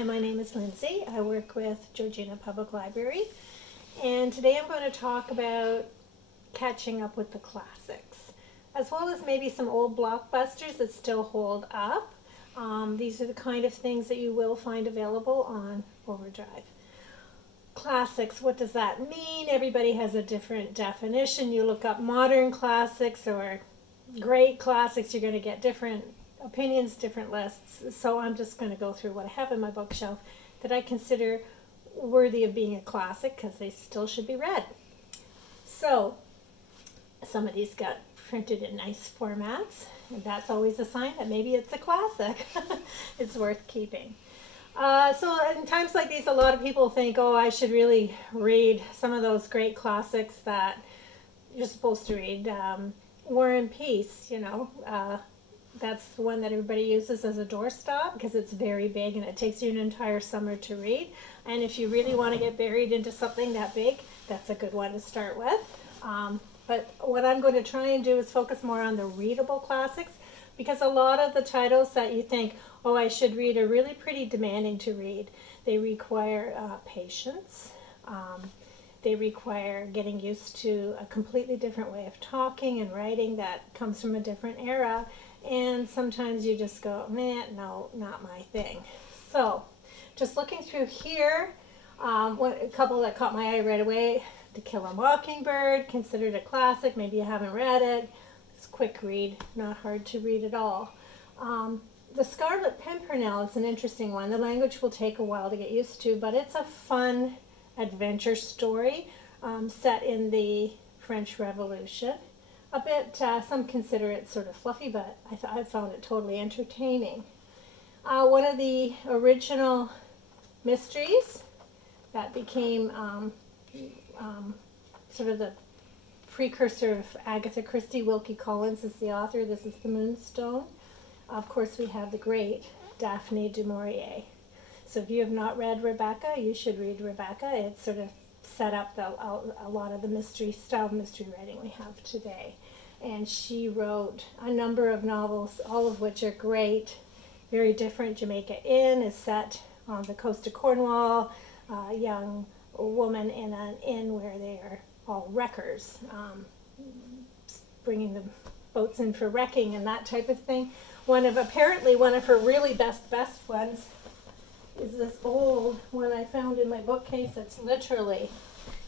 Hi, my name is Lindsay. I work with Georgina Public Library, and today I'm going to talk about catching up with the classics, as well as maybe some old blockbusters that still hold up. These are the kind of things that you will find available on Overdrive. Classics, what does that mean? Everybody has a different definition. You look up modern classics or great classics, you're going to get different opinions, different lists. So I'm just going to go through what I have in my bookshelf that I consider worthy of being a classic because they still should be read. So some of these got printed in nice formats, and that's always a sign that maybe it's a classic. It's worth keeping. So in times like these, a lot of people think, oh, I should really read some of those great classics that you're supposed to read. War and Peace, that's the one that everybody uses as a doorstop because it's very big and it takes you an entire summer to read. And if you really want to get buried into something that big, that's a good one to start with. But what I'm going to try and do is focus more on the readable classics, because a lot of the titles that you think, oh, I should read, are really pretty demanding to read. They require patience. They require getting used to a completely different way of talking and writing that comes from a different era. And sometimes you just go, man, no, not my thing. So just looking through here, a couple that caught my eye right away. To Kill a Mockingbird, considered a classic. Maybe you haven't read it. It's a quick read, not hard to read at all. The Scarlet Pimpernel is an interesting one. The language will take a while to get used to, but it's a fun adventure story set in the French Revolution. A bit, some consider it sort of fluffy, but I found it totally entertaining. One of the original mysteries that became sort of the precursor of Agatha Christie. Wilkie Collins is the author. This is The Moonstone. Of course, we have the great Daphne du Maurier. So if you have not read Rebecca, you should read Rebecca. It's sort of set up a lot of the mystery writing we have today. And she wrote a number of novels, all of which are great, very different. Jamaica Inn is set on the coast of Cornwall. A young woman in an inn where they are all wreckers, bringing the boats in for wrecking and that type of thing. Apparently one of her really best ones is this old one I found in my bookcase that's literally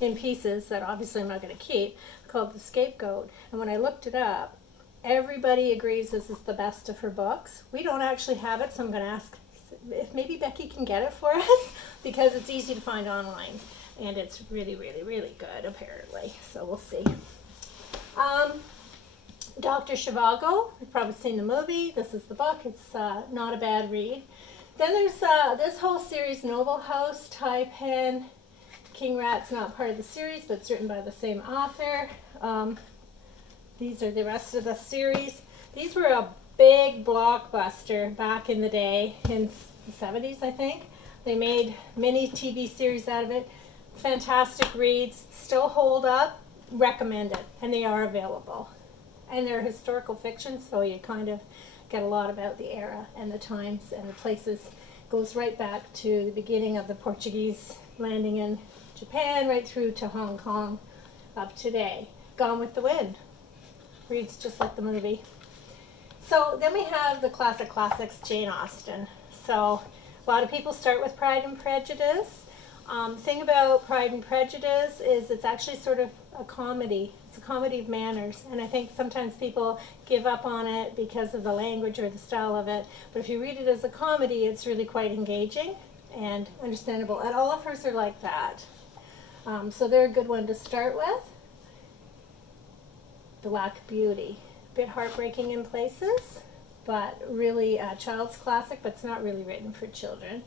in pieces that obviously I'm not going to keep, called The Scapegoat. And when I looked it up, everybody agrees this is the best of her books. We don't actually have it, so I'm going to ask if maybe Becky can get it for us, because it's easy to find online. And it's really, really, really good, apparently. So we'll see. Dr. Zhivago, you've probably seen the movie. This is the book. It's not a bad read. Then there's this whole series, Noble House, Tai Pen. King Rat's not part of the series, but it's written by the same author. These are the rest of the series. These were a big blockbuster back in the day, in the 70s, I think. They made many TV series out of it. Fantastic reads, still hold up, recommend it, and they are available. And they're historical fiction, so you kind of get a lot about the era and the times and the places. Goes right back to the beginning of the Portuguese landing in Japan, right through to Hong Kong of today. Gone with the Wind, reads just like the movie. So then we have the classics, Jane Austen. So a lot of people start with Pride and Prejudice. Thing about Pride and Prejudice is it's actually sort of a comedy. It's a comedy of manners, and I think sometimes people give up on it because of the language or the style of it. But if you read it as a comedy, it's really quite engaging and understandable. And all of hers are like that. So they're a good one to start with. Black Beauty. A bit heartbreaking in places, but really a child's classic, but it's not really written for children.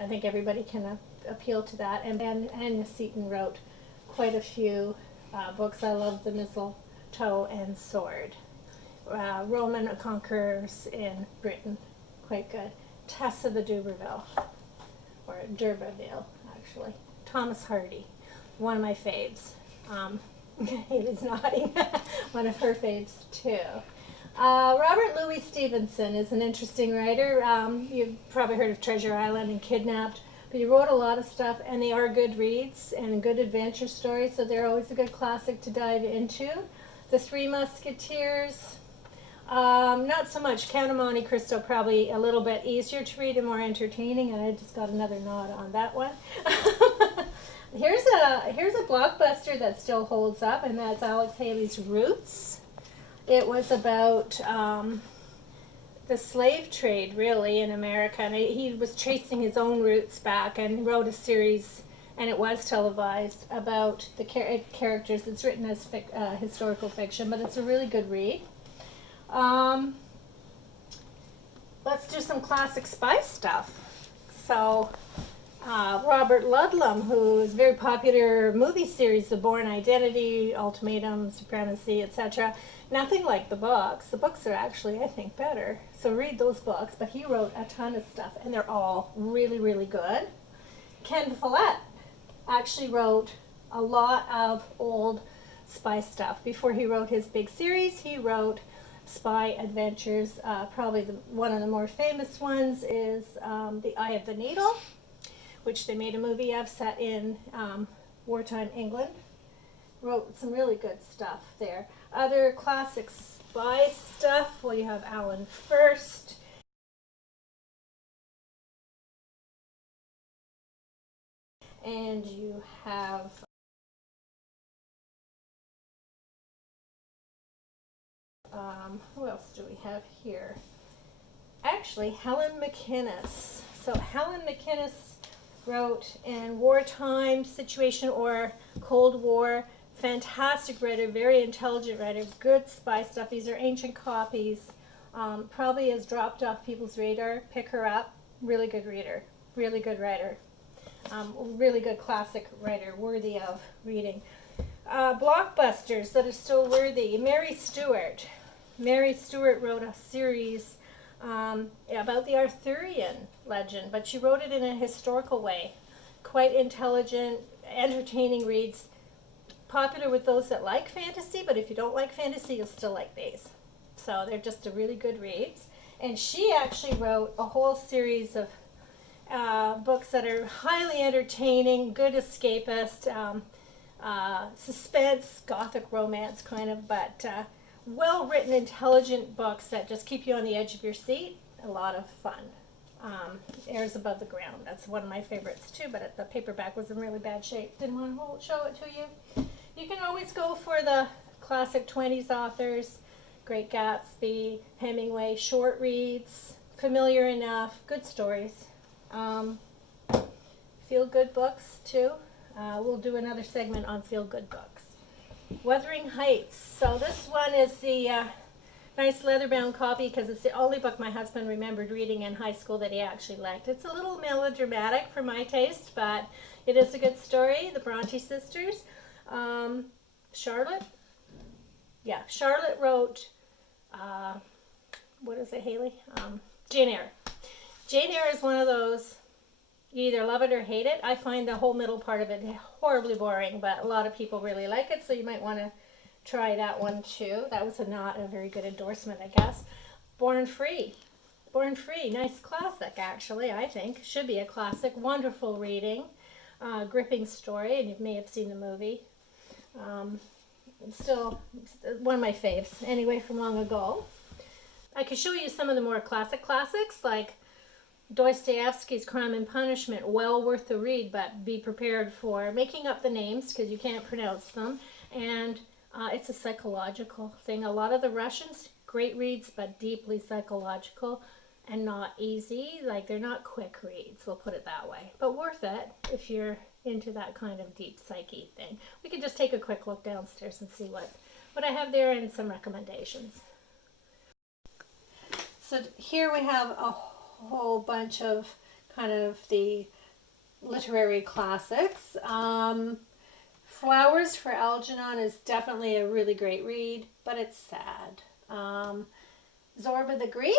I think everybody can appeal to that. And Anna Seton wrote quite a few books. I love The Mistletoe and Sword. Roman Conquerors in Britain, quite good. Tessa the D'Urberville, or D'Urberville, actually. Thomas Hardy, one of my faves. It is nodding. One of her faves, too. Robert Louis Stevenson is an interesting writer. You've probably heard of Treasure Island and Kidnapped, but he wrote a lot of stuff, and they are good reads and good adventure stories, so they're always a good classic to dive into. The Three Musketeers, not so much. Count of Monte Cristo, probably a little bit easier to read and more entertaining, and I just got another nod on that one. Here's a blockbuster that still holds up, and that's Alex Haley's Roots. It was about the slave trade, really, in America, and he was tracing his own roots back and wrote a series, and it was televised, about the characters. It's written as historical fiction, but it's a really good read. Let's do some classic spy stuff. So, Robert Ludlum, whose very popular movie series, The Bourne Identity, Ultimatum, Supremacy, etc. Nothing like the books. The books are actually, I think, better. So read those books, but he wrote a ton of stuff, and they're all really, really good. Ken Follett actually wrote a lot of old spy stuff. Before he wrote his big series, he wrote spy adventures. Probably one of the more famous ones is The Eye of the Needle, which they made a movie of, set in wartime England. Wrote some really good stuff there. Other classic spy stuff, well, you have Alan Furst. And you have who else do we have here? Actually, Helen McInnes. So Helen McInnes wrote in wartime situation or Cold War. Fantastic writer, very intelligent writer, good spy stuff. These are ancient copies. Probably has dropped off people's radar. Pick her up. Really good reader. Really good writer. Really good classic writer, worthy of reading. Blockbusters that are still worthy. Mary Stuart. Mary Stuart wrote a series about the Arthurian legend, but she wrote it in a historical way. Quite intelligent, entertaining reads. Popular with those that like fantasy, but if you don't like fantasy, you'll still like these. So they're just a really good reads. And she actually wrote a whole series of books that are highly entertaining, good escapist, suspense, gothic romance kind of, but well-written, intelligent books that just keep you on the edge of your seat. A lot of fun. Airs Above the Ground. That's one of my favorites too, but the paperback was in really bad shape. Didn't want to show it to you. You can always go for the classic 20s authors. Great Gatsby, Hemingway, short reads, familiar enough, good stories. Feel-good books too. We'll do another segment on feel-good books. Wuthering Heights. So this one is the nice leather-bound copy because it's the only book my husband remembered reading in high school that he actually liked. It's a little melodramatic for my taste, but it is a good story. The Bronte sisters. Charlotte? Yeah, Charlotte wrote, what is it, Haley? Jane Eyre. Jane Eyre is one of those, you either love it or hate it. I find the whole middle part of it horribly boring, but a lot of people really like it, so you might want to try that one too. That was not a very good endorsement, I guess. Born Free. Born Free, nice classic actually, I think. Should be a classic. Wonderful reading. Gripping story, and you may have seen the movie. Still one of my faves, anyway, from long ago. I could show you some of the more classics, like Dostoevsky's Crime and Punishment. Well worth the read, but be prepared for making up the names because you can't pronounce them. And it's a psychological thing. A lot of the Russians, great reads, but deeply psychological and not easy. Like, they're not quick reads, we'll put it that way. But worth it if you're into that kind of deep psyche thing. We could just take a quick look downstairs and see what I have there and some recommendations. So here we have a whole bunch of kind of the literary classics. Flowers for Algernon is definitely a really great read, but it's sad. Zorba the Greek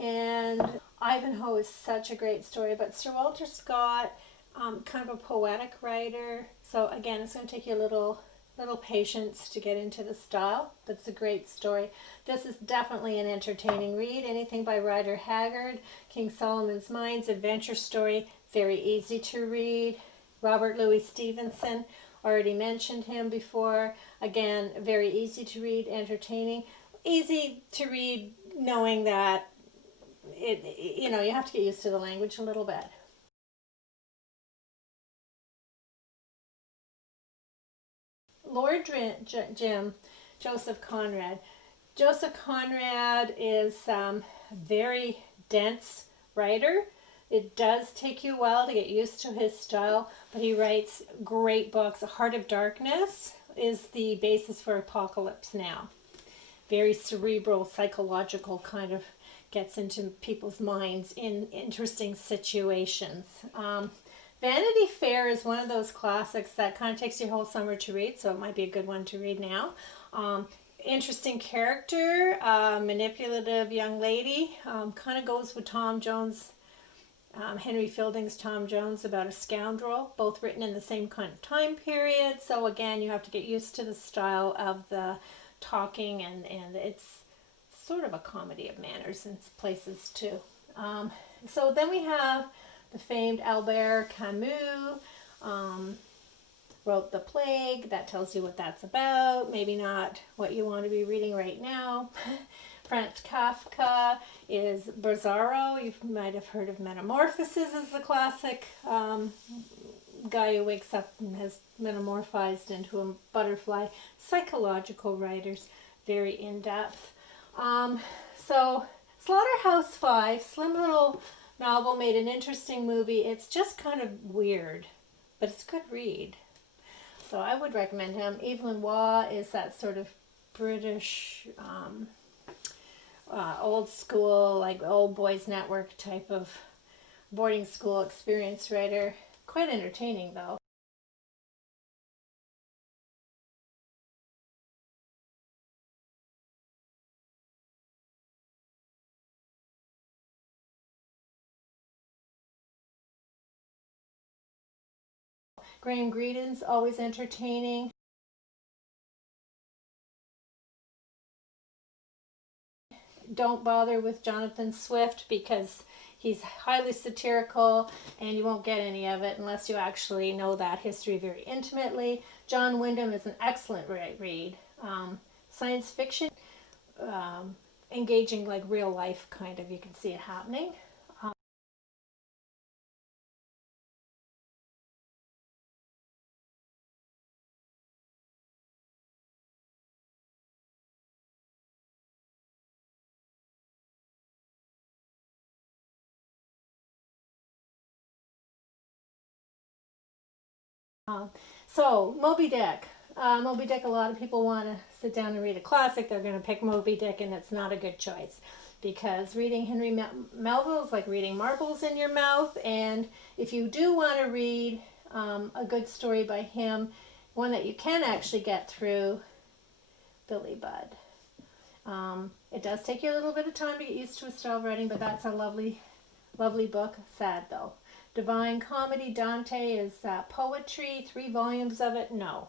and Ivanhoe is such a great story, but Sir Walter Scott, kind of a poetic writer. So again, it's going to take you a little little patience to get into the style, but it's a great story. This is definitely an entertaining read. Anything by Rider Haggard, King Solomon's Mines, adventure story, very easy to read. Robert Louis Stevenson, already mentioned him before. Again, very easy to read, entertaining. Easy to read knowing that you have to get used to the language a little bit. Lord Jim, Joseph Conrad. Joseph Conrad is a very dense writer. It does take you a while to get used to his style, but he writes great books. Heart of Darkness is the basis for Apocalypse Now. Very cerebral, psychological, kind of gets into people's minds in interesting situations. Vanity Fair is one of those classics that kind of takes your whole summer to read, so it might be a good one to read now. Interesting character, manipulative young lady, kind of goes with Tom Jones, Henry Fielding's Tom Jones, about a scoundrel, both written in the same kind of time period. So again, you have to get used to the style of the talking, and it's sort of a comedy of manners in places too. So then we have the famed Albert Camus, wrote The Plague. That tells you what that's about. Maybe not what you want to be reading right now. Franz Kafka is Bizarro. You might have heard of Metamorphosis as the classic guy who wakes up and has metamorphized into a butterfly. Psychological writers, very in-depth. So Slaughterhouse 5, slim little novel, made an interesting movie. It's just kind of weird, but it's a good read. So I would recommend him. Evelyn Waugh is that sort of British, old school, like old boys network type of boarding school experience writer. Quite entertaining though. Graham Greedon's always entertaining. Don't bother with Jonathan Swift because he's highly satirical and you won't get any of it unless you actually know that history very intimately. John Wyndham is an excellent read. Science fiction, engaging like real life kind of, you can see it happening. So Moby Dick. Moby Dick, a lot of people want to sit down and read a classic. They're going to pick Moby Dick, and it's not a good choice because reading Henry Melville is like reading marbles in your mouth. And if you do want to read a good story by him, one that you can actually get through, Billy Budd. It does take you a little bit of time to get used to his style of writing, but that's a lovely, lovely book. Sad though. Divine Comedy, Dante is poetry, 3 volumes of it, no.